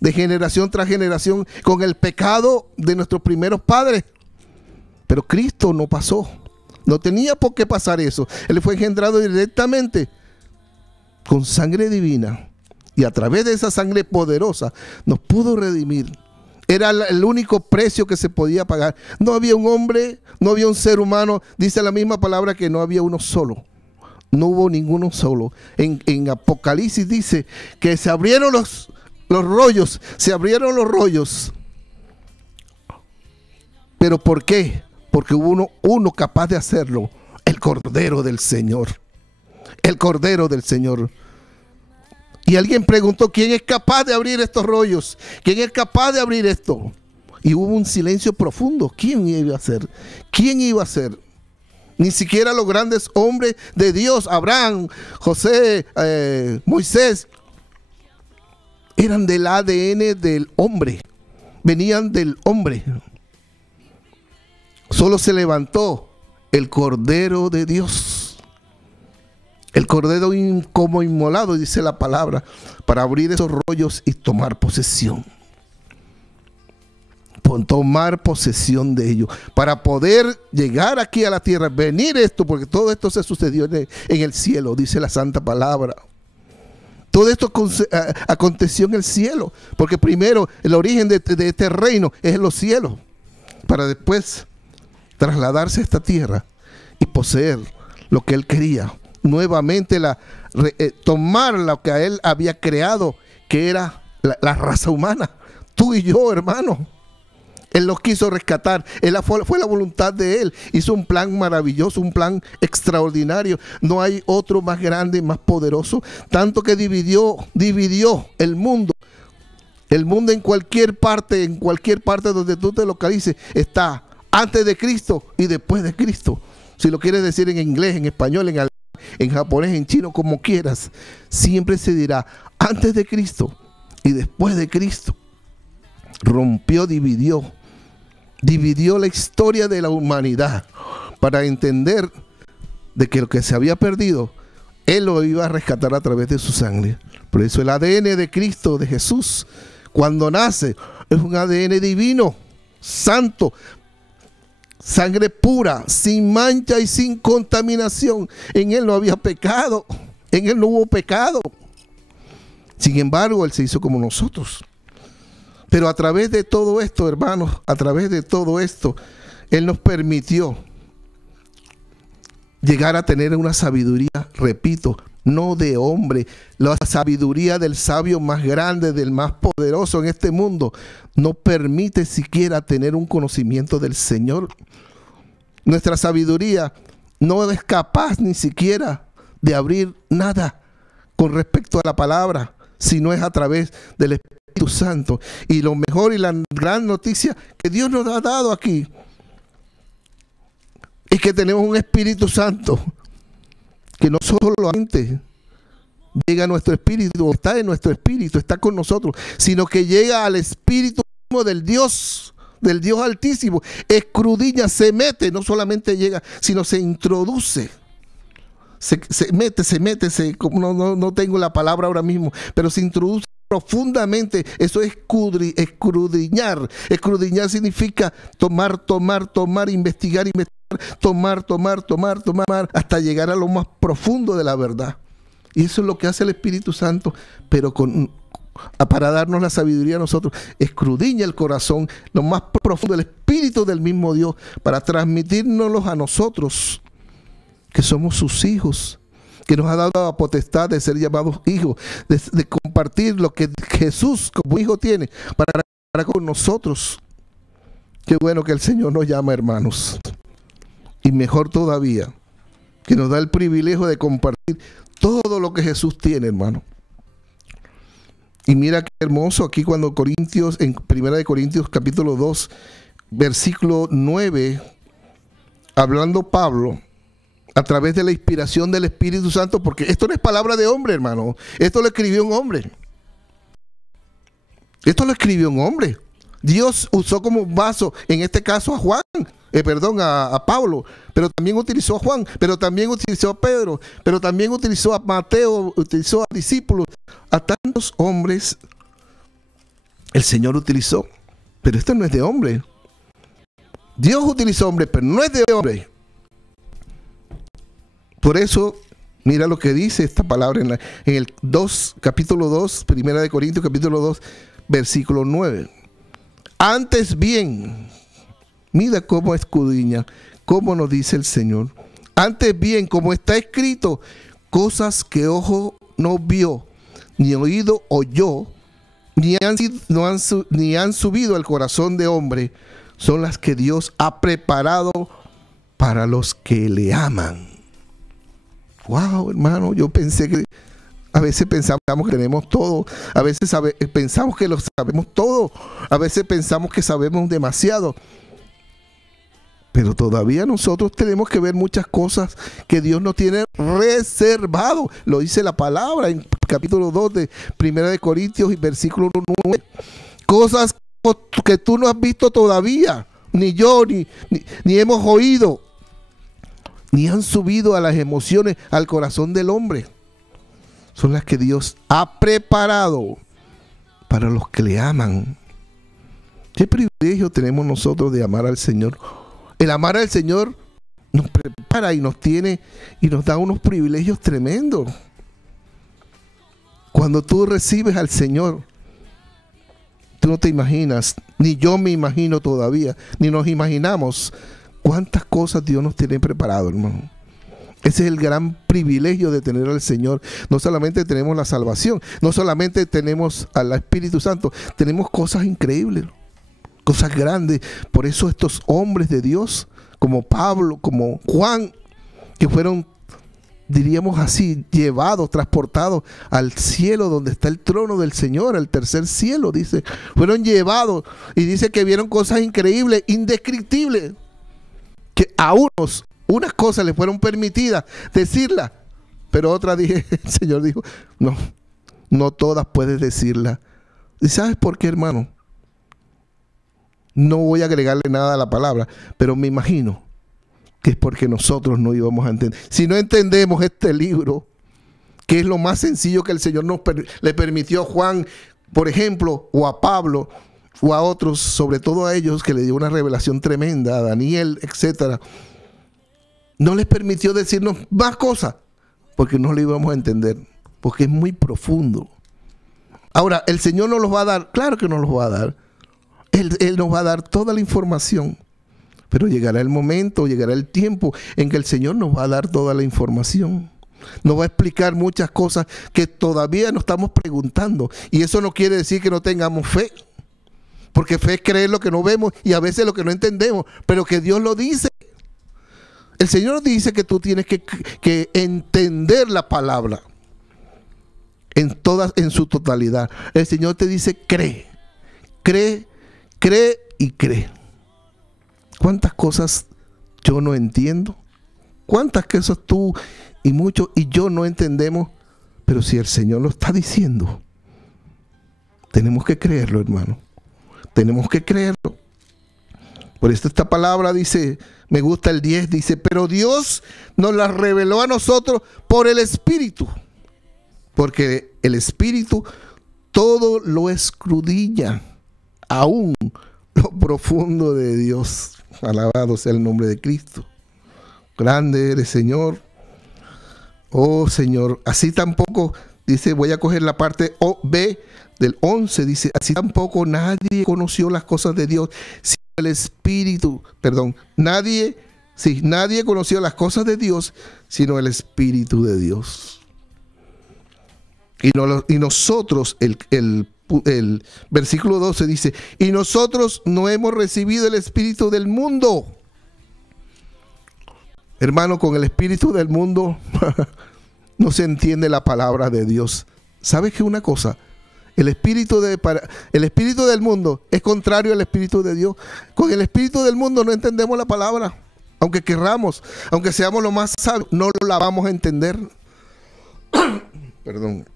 de generación tras generación con el pecado de nuestros primeros padres. Pero Cristo no pasó. No tenía por qué pasar eso. Él fue engendrado directamente con sangre divina. Y a través de esa sangre poderosa nos pudo redimir. Era el único precio que se podía pagar. No había un hombre, no había un ser humano. Dice la misma palabra que no había uno solo. No hubo ninguno solo. En Apocalipsis dice que se abrieron los rollos. Se abrieron los rollos. ¿Pero por qué? Porque hubo uno capaz de hacerlo. El Cordero del Señor. El Cordero del Señor. Y alguien preguntó, ¿quién es capaz de abrir estos rollos? ¿Quién es capaz de abrir esto? Y hubo un silencio profundo. ¿Quién iba a hacer? ¿Quién iba a hacer? Ni siquiera los grandes hombres de Dios, Abraham, José, Moisés, eran del ADN del hombre. Venían del hombre. Solo se levantó el Cordero de Dios. El Cordero como inmolado, dice la palabra, para abrir esos rollos y tomar posesión. Tomar posesión de ellos, para poder llegar aquí a la tierra, venir esto, porque todo esto se sucedió en el cielo, dice la santa palabra. Todo esto aconteció en el cielo, porque primero el origen de este reino es en los cielos, para después trasladarse a esta tierra y poseer lo que Él quería. Nuevamente tomar lo que a Él había creado, que era la raza humana, tú y yo, hermano. Él los quiso rescatar. Fue la voluntad de Él. Hizo un plan maravilloso, un plan extraordinario. No hay otro más grande, más poderoso. Tanto que dividió el mundo. El mundo en cualquier parte donde tú te localices, está antes de Cristo y después de Cristo. Si lo quieres decir en inglés, en español, en alemán, en japonés, en chino, como quieras, siempre se dirá antes de Cristo y después de Cristo. Dividió la historia de la humanidad para entender de que lo que se había perdido, Él lo iba a rescatar a través de su sangre. Por eso el ADN de Cristo, de Jesús, cuando nace, es un ADN divino, santo, sangre pura, sin mancha y sin contaminación. En Él no había pecado, en Él no hubo pecado. Sin embargo, Él se hizo como nosotros. Pero a través de todo esto, hermanos, a través de todo esto, Él nos permitió llegar a tener una sabiduría, repito, no de hombre, la sabiduría del sabio más grande, del más poderoso en este mundo, no permite siquiera tener un conocimiento del Señor. Nuestra sabiduría no es capaz ni siquiera de abrir nada con respecto a la palabra, si no es a través del Espíritu Santo. Y lo mejor y la gran noticia que Dios nos ha dado aquí es que tenemos un Espíritu Santo que no solamente llega a nuestro espíritu, está en nuestro espíritu, está con nosotros, sino que llega al espíritu del Dios Altísimo, escudriña, se mete, no solamente llega, sino se introduce. Se mete, no tengo la palabra ahora mismo, pero se introduce profundamente. Eso es escudriñar. Escudriñar significa tomar, investigar, tomar, hasta llegar a lo más profundo de la verdad. Y eso es lo que hace el Espíritu Santo, pero para darnos la sabiduría a nosotros. Escudriña el corazón, lo más profundo del Espíritu del mismo Dios, para transmitírnoslos a nosotros, que somos sus hijos, que nos ha dado la potestad de ser llamados hijos, de compartir lo que Jesús como hijo tiene para con nosotros. Qué bueno que el Señor nos llama hermanos. Y mejor todavía, que nos da el privilegio de compartir todo lo que Jesús tiene, hermano. Y mira qué hermoso aquí cuando Corintios, en 1 Corintios capítulo 2, versículo 9, hablando Pablo, a través de la inspiración del Espíritu Santo, porque esto no es palabra de hombre, hermano. Esto lo escribió un hombre. Esto lo escribió un hombre. Dios usó como vaso, en este caso a Juan, a Pablo, pero también utilizó a Juan, pero también utilizó a Pedro, pero también utilizó a Mateo, utilizó a discípulos, a tantos hombres el Señor utilizó. Pero esto no es de hombre. Dios utilizó hombre, pero no es de hombre. Por eso, mira lo que dice esta palabra en el capítulo 2, 1 Corintios capítulo 2, versículo 9. Antes bien, mira cómo escudriña, cómo nos dice el Señor. Antes bien, como está escrito, cosas que ojo no vio, ni oído oyó, ni han subido al corazón de hombre, son las que Dios ha preparado para los que le aman. Wow, hermano, yo pensé que a veces pensamos que tenemos todo, a veces pensamos que lo sabemos todo, a veces pensamos que sabemos demasiado. Pero todavía nosotros tenemos que ver muchas cosas que Dios nos tiene reservado. Lo dice la palabra en capítulo 2 de 1 Corintios y versículo 9. Cosas que tú no has visto todavía, ni yo, ni hemos oído, ni han subido a las emociones, al corazón del hombre. Son las que Dios ha preparado para los que le aman. ¿Qué privilegio tenemos nosotros de amar al Señor? El amar al Señor nos prepara y nos tiene y nos da unos privilegios tremendos. Cuando tú recibes al Señor, tú no te imaginas, ni yo me imagino todavía, ni nos imaginamos cuántas cosas Dios nos tiene preparado, hermano. Ese es el gran privilegio de tener al Señor. No solamente tenemos la salvación, no solamente tenemos al Espíritu Santo, tenemos cosas increíbles, cosas grandes. Por eso estos hombres de Dios, como Pablo, como Juan, que fueron, diríamos así, llevados, transportados al cielo donde está el trono del Señor, al tercer cielo, dice, fueron llevados y dice que vieron cosas increíbles, indescriptibles, que a unas cosas les fueron permitidas decirlas, pero otras el Señor dijo, no todas puedes decirlas. ¿Y sabes por qué, hermano? No voy a agregarle nada a la palabra, pero me imagino que es porque nosotros no íbamos a entender. Si no entendemos este libro, que es lo más sencillo que el Señor le permitió a Juan, por ejemplo, o a Pablo, o a otros, sobre todo a ellos, que le dio una revelación tremenda, a Daniel, etcétera, no les permitió decirnos más cosas, porque no lo íbamos a entender, porque es muy profundo. Ahora, ¿el Señor nos los va a dar? Claro que nos los va a dar. Él nos va a dar toda la información, pero llegará el momento, llegará el tiempo en que el Señor nos va a dar toda la información. Nos va a explicar muchas cosas que todavía nos estamos preguntando. Y eso no quiere decir que no tengamos fe, porque fe es creer lo que no vemos y a veces lo que no entendemos, pero que Dios lo dice. El Señor dice que tú tienes que entender la palabra en su totalidad. El Señor te dice cree y cree. ¿Cuántas cosas yo no entiendo? ¿Cuántas cosas tú y muchos y yo no entendemos? Pero si el Señor lo está diciendo, tenemos que creerlo, hermano. Tenemos que creerlo. Por eso esta palabra dice, me gusta el 10, dice, pero Dios nos la reveló a nosotros por el Espíritu. Porque el Espíritu todo lo escudriña, aún lo profundo de Dios. Alabado sea el nombre de Cristo. Grande eres, Señor. Oh, Señor, así tampoco dice, voy a coger la parte B del 11, dice, así tampoco nadie conoció las cosas de Dios, sino el Espíritu, nadie conoció las cosas de Dios, sino el Espíritu de Dios. Y nosotros, el versículo 12 dice, y nosotros no hemos recibido el espíritu del mundo. Hermano, con el espíritu del mundo no se entiende la palabra de Dios. ¿Sabes qué una cosa? El espíritu del mundo es contrario al espíritu de Dios. Con el espíritu del mundo no entendemos la palabra. Aunque querramos, aunque seamos lo más sabios, no la vamos a entender. Perdón.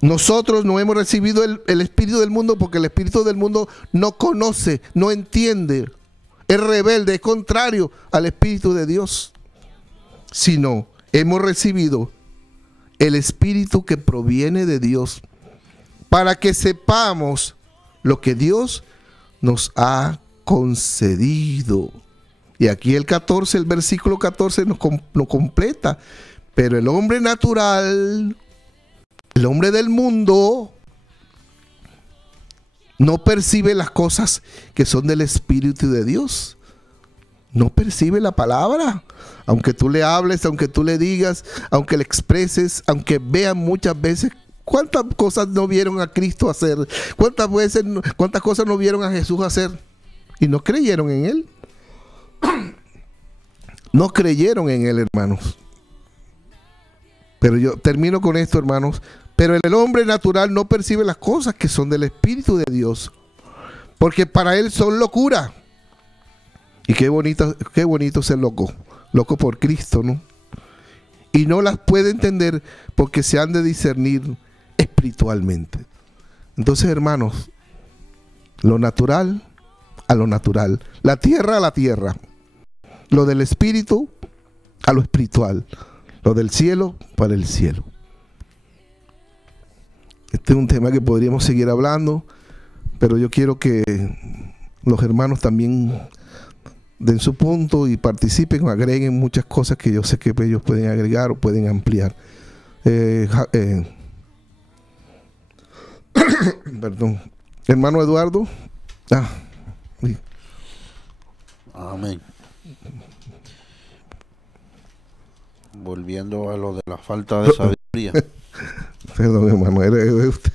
Nosotros no hemos recibido el espíritu del mundo porque el espíritu del mundo no conoce, no entiende, es rebelde, es contrario al espíritu de Dios. Sino hemos recibido el espíritu que proviene de Dios para que sepamos lo que Dios nos ha concedido. Y aquí el versículo 14 nos completa. Pero el hombre natural, el hombre del mundo, no percibe las cosas que son del Espíritu de Dios. No percibe la palabra. Aunque tú le hables, aunque tú le digas, aunque le expreses, aunque vean muchas veces. ¿Cuántas cosas no vieron a Cristo hacer? ¿Cuántas cosas no vieron a Jesús hacer? Y no creyeron en Él. No creyeron en Él, hermanos. Pero yo termino con esto, hermanos. Pero el hombre natural no percibe las cosas que son del Espíritu de Dios, porque para él son locura. Y qué bonito ser loco por Cristo, ¿no? Y no las puede entender porque se han de discernir espiritualmente. Entonces, hermanos, lo natural a lo natural, la tierra a la tierra, lo del espíritu a lo espiritual, lo del cielo para el cielo. Este es un tema que podríamos seguir hablando, pero yo quiero que los hermanos también den su punto y participen o agreguen muchas cosas que yo sé que ellos pueden agregar o pueden ampliar. Perdón. Hermano Eduardo. Sí. Amén. Volviendo a lo de la falta de sabiduría. Perdón, hermano, era usted.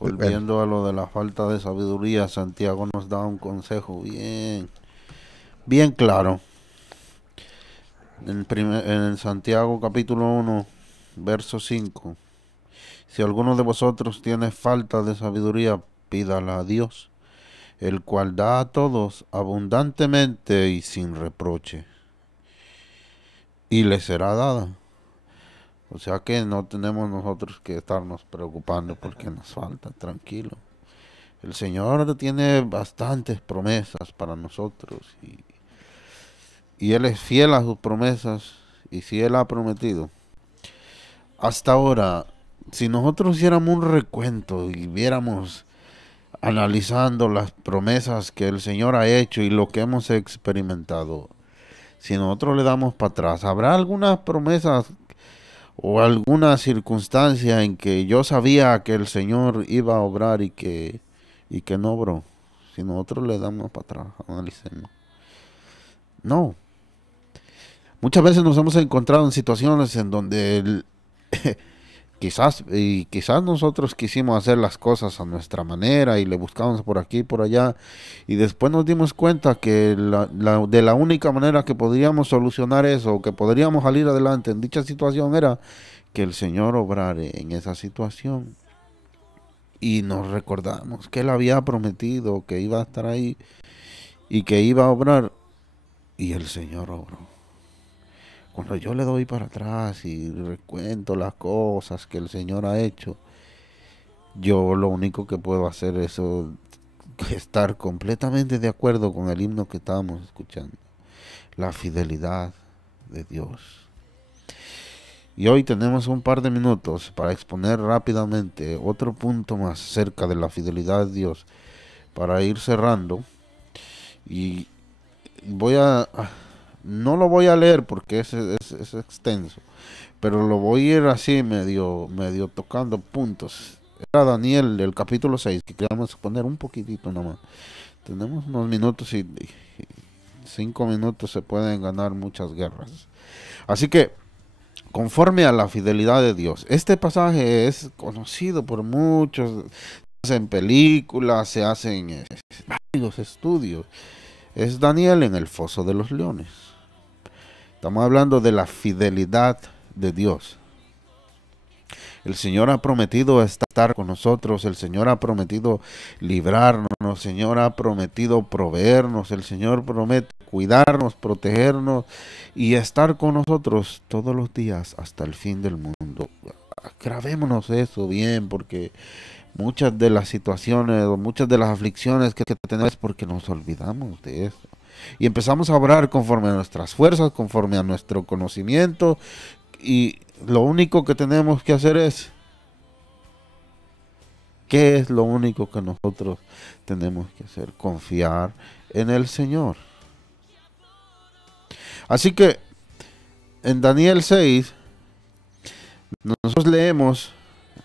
Volviendo a lo de la falta de sabiduría, Santiago nos da un consejo bien claro. En Santiago capítulo 1, verso 5. Si alguno de vosotros tiene falta de sabiduría, pídala a Dios, el cual da a todos abundantemente y sin reproche, y le será dada. O sea que no tenemos nosotros que estarnos preocupando porque nos falta, tranquilo. El Señor tiene bastantes promesas para nosotros y Él es fiel a sus promesas. Y si Él ha prometido, hasta ahora, si nosotros hiciéramos un recuento y viéramos analizando las promesas que el Señor ha hecho y lo que hemos experimentado, si nosotros le damos para atrás, habrá algunas promesas o alguna circunstancia en que yo sabía que el Señor iba a obrar y que no obró. Si nosotros le damos para atrás, analicemos. No. Muchas veces nos hemos encontrado en situaciones en donde quizás nosotros quisimos hacer las cosas a nuestra manera y le buscamos por aquí y por allá, y después nos dimos cuenta que de la única manera que podríamos solucionar eso, o que podríamos salir adelante en dicha situación, era que el Señor obrara en esa situación. Y nos recordamos que Él había prometido que iba a estar ahí y que iba a obrar, y el Señor obró. Cuando yo le doy para atrás y recuento las cosas que el Señor ha hecho, yo lo único que puedo hacer es estar completamente de acuerdo con el himno que estábamos escuchando. La fidelidad de Dios. Y hoy tenemos un par de minutos para exponer rápidamente otro punto más acerca de la fidelidad de Dios, para ir cerrando. Y voy a No lo voy a leer porque es extenso, pero lo voy a ir así medio tocando puntos. Era Daniel, el capítulo 6, que queríamos poner un poquitito nomás. Tenemos unos minutos y 5 minutos se pueden ganar muchas guerras. Así que, conforme a la fidelidad de Dios, este pasaje es conocido por muchos, se hacen películas, se hacen varios estudios. Es Daniel en el foso de los leones. Estamos hablando de la fidelidad de Dios. El Señor ha prometido estar con nosotros, el Señor ha prometido librarnos, el Señor ha prometido proveernos, el Señor promete cuidarnos, protegernos y estar con nosotros todos los días hasta el fin del mundo. Grabémonos eso bien, porque muchas de las situaciones o muchas de las aflicciones que tenemos es porque nos olvidamos de eso. Y empezamos a obrar conforme a nuestras fuerzas, conforme a nuestro conocimiento, y lo único que tenemos que hacer es, ¿qué es lo único que nosotros tenemos que hacer? Confiar en el Señor. Así que en Daniel 6, nosotros leemos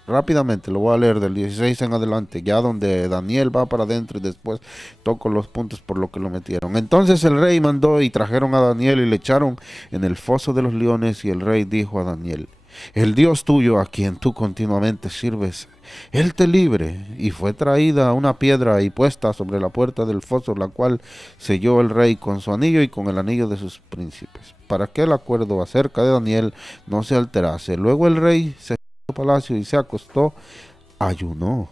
rápidamente, lo voy a leer del 16 en adelante, ya donde Daniel va para adentro y después toco los puntos por lo que lo metieron. Entonces el rey mandó y trajeron a Daniel y le echaron en el foso de los leones, y el rey dijo a Daniel: el Dios tuyo, a quien tú continuamente sirves, Él te libre. Y fue traída una piedra y puesta sobre la puerta del foso, la cual selló el rey con su anillo y con el anillo de sus príncipes, para que el acuerdo acerca de Daniel no se alterase. Luego el rey se palacio y se acostó, ayunó.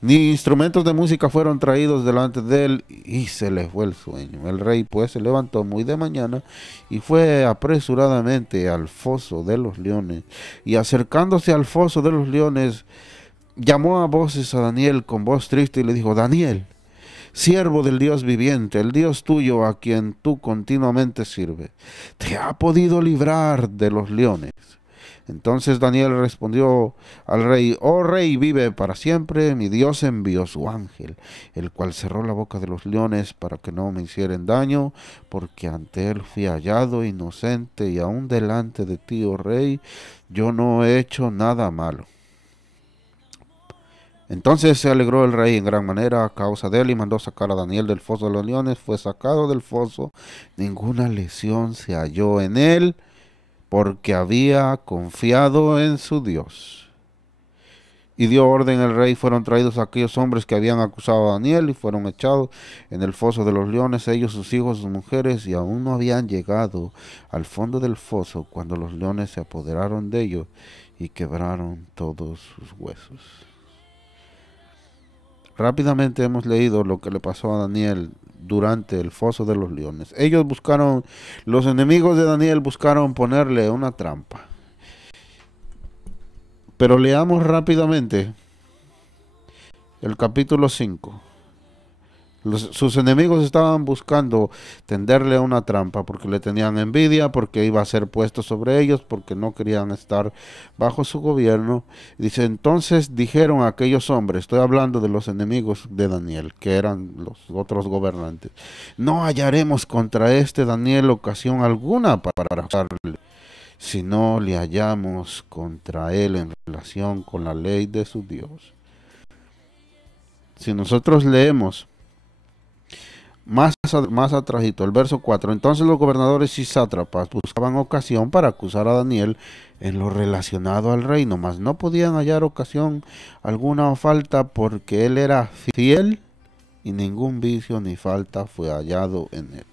Ni instrumentos de música fueron traídos delante de él, y se le fue el sueño. El rey pues se levantó muy de mañana y fue apresuradamente al foso de los leones, y acercándose al foso de los leones llamó a voces a Daniel con voz triste y le dijo: Daniel, siervo del Dios viviente, el Dios tuyo, a quien tú continuamente sirves, ¿te ha podido librar de los leones? Entonces Daniel respondió al rey: oh rey, vive para siempre, mi Dios envió su ángel, el cual cerró la boca de los leones para que no me hicieran daño, porque ante él fui hallado inocente, y aún delante de ti, oh rey, yo no he hecho nada malo. Entonces se alegró el rey en gran manera a causa de él, y mandó sacar a Daniel del foso de los leones. Fue sacado del foso, ninguna lesión se halló en él, porque había confiado en su Dios. Y dio orden el rey, fueron traídos aquellos hombres que habían acusado a Daniel, y fueron echados en el foso de los leones, ellos, sus hijos, sus mujeres, y aún no habían llegado al fondo del foso cuando los leones se apoderaron de ellos y quebraron todos sus huesos. Rápidamente hemos leído lo que le pasó a Daniel durante el foso de los leones. Los enemigos de Daniel buscaron ponerle una trampa. Pero leamos rápidamente el capítulo 5. Sus enemigos estaban buscando tenderle una trampa porque le tenían envidia, porque iba a ser puesto sobre ellos, porque no querían estar bajo su gobierno. Dice: entonces dijeron a aquellos hombres, estoy hablando de los enemigos de Daniel, que eran los otros gobernantes: no hallaremos contra este Daniel ocasión alguna para acusarle, si no le hallamos contra él en relación con la ley de su Dios. Si nosotros leemos más atrásito, el verso 4, entonces los gobernadores y sátrapas buscaban ocasión para acusar a Daniel en lo relacionado al reino, mas no podían hallar ocasión alguna o falta, porque él era fiel y ningún vicio ni falta fue hallado en él.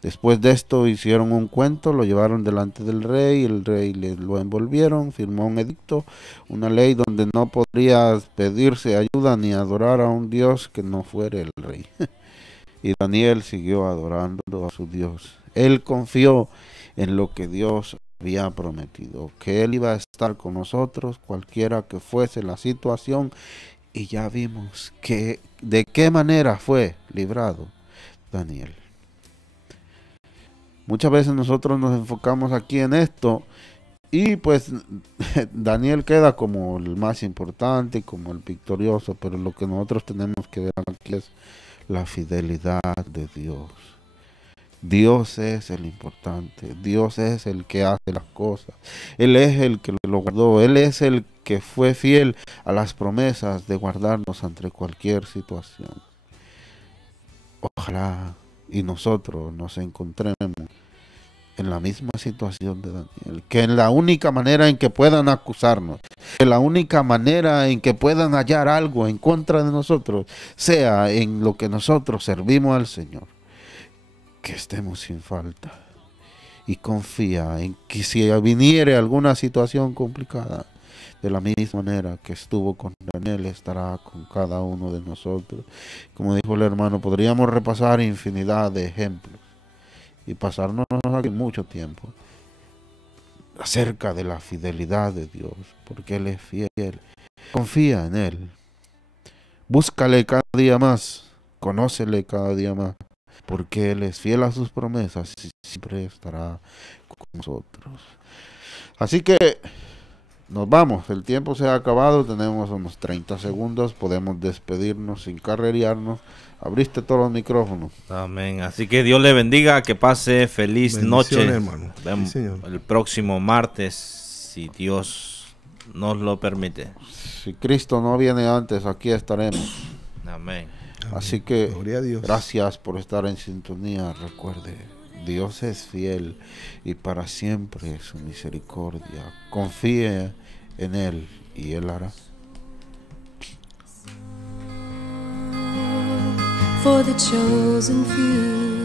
Después de esto hicieron un cuento, lo llevaron delante del rey, el rey lo envolvieron, firmó un edicto, una ley donde no podría pedirse ayuda ni adorar a un Dios que no fuera el rey. Y Daniel siguió adorando a su Dios. Él confió en lo que Dios había prometido, que Él iba a estar con nosotros cualquiera que fuese la situación, y ya vimos de qué manera fue librado Daniel. Muchas veces nosotros nos enfocamos aquí en esto, y pues Daniel queda como el más importante, como el victorioso, pero lo que nosotros tenemos que ver aquí es la fidelidad de Dios. Dios es el importante, Dios es el que hace las cosas, Él es el que lo guardó, Él es el que fue fiel a las promesas de guardarnos ante cualquier situación. Ojalá y nosotros nos encontremos en la misma situación de Daniel, que en la única manera en que puedan acusarnos, que la única manera en que puedan hallar algo en contra de nosotros, sea en lo que nosotros servimos al Señor, que estemos sin falta. Y confía en que si viniere alguna situación complicada, de la misma manera que estuvo con Daniel, estará con cada uno de nosotros. Como dijo el hermano, podríamos repasar infinidad de ejemplos y pasarnos aquí mucho tiempo acerca de la fidelidad de Dios, porque Él es fiel. Confía en Él, búscale cada día más, conócele cada día más, porque Él es fiel a sus promesas y siempre estará con nosotros. Así que nos vamos, el tiempo se ha acabado, tenemos unos 30 segundos, podemos despedirnos sin carrerearnos. Abriste todos los micrófonos. Amén. Así que Dios le bendiga, que pase feliz noche. Hermano. Nos vemos Sí, señor. el próximo martes, si Dios nos lo permite. Si Cristo no viene antes, aquí estaremos. Amén. Así que Gloria a Dios. gracias por estar en sintonía. Recuerde, Dios es fiel y para siempre es su misericordia. Confíe en Él y Él hará. For the chosen few.